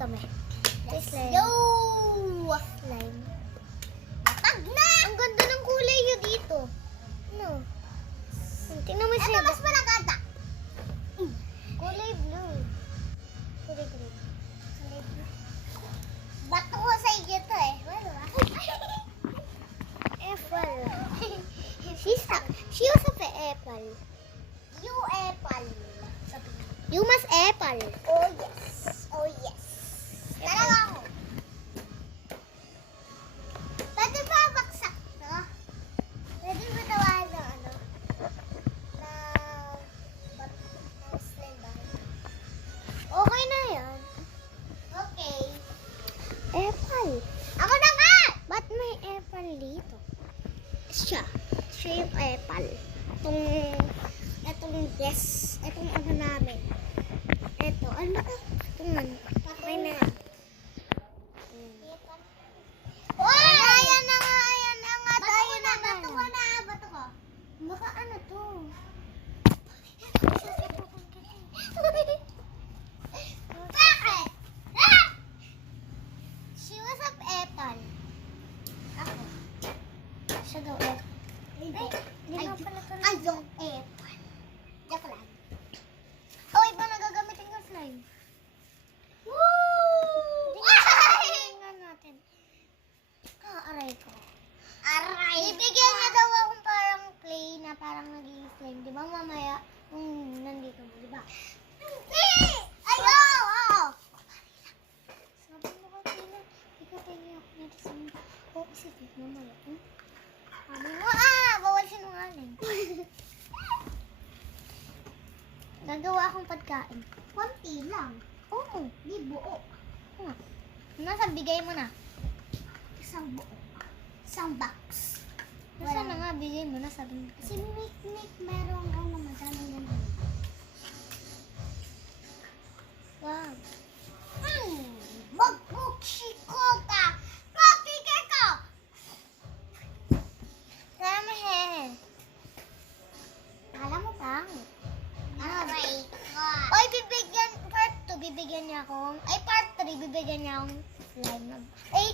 kami. Let's Slime. go! Slime. Tag na! Ang ganda ng kulay nyo dito. Ano? Tingnan mo Ito siya. mas malaganda. Kulay blue. Kulay green. Kulay blue. Bato ko sa iyo to eh. Wala ba? Apple. She was a apple. You apple. You must apple. Oh yes. Oh yes. Talaga ako. Pwede ba baksak to? Pwede ba tawahan ng ano? Na slime ba? Okay na yan. Okay. Apple. Ako na nga! Ba't may apple dito? Siya. Siya yung apple. Itong yes. Itong ano namin. Ito. Ano ba ito? Itong ano. Okay na yan. Oy! Ayan na nga. Ayan na nga. Tayo na nga. Bato ko na. Bato ko. Baka ano to? Bakit? Ah! She was a apple. Ako. Siya daw apple. Hindi. Hindi mo pala ito. Ay, yung apple. Joke lang. Oh, iba na gagamitin ko slime. Woo! Tingnan natin. Aray ko. Aray! Ibigyan niya daw akong parang clay na parang naging slime. Di ba mamaya? Nandito mo, di ba? Hindi! Ayaw! Sabi mo kanina, ikaw tingin ako nito sa mga. Oh, kasi mamaya. Sabi mo, bawal sinungaling. Gagawa akong pagkain. Konti lang. Oo. Di buo. Nasa bigay mo na. Isang buo. Isang box. Nasa na nga, bigay mo na. Sabi mo. Si Nick merong ano madaming ganun. Wow. Magbuksikoka! Kapikir ko! Sama he. Alam mo pa. Aray ko. Oy, bibigyan, part 2, bibigyan niya akong, ay part 3, bibigyan niya akong slime. Ay,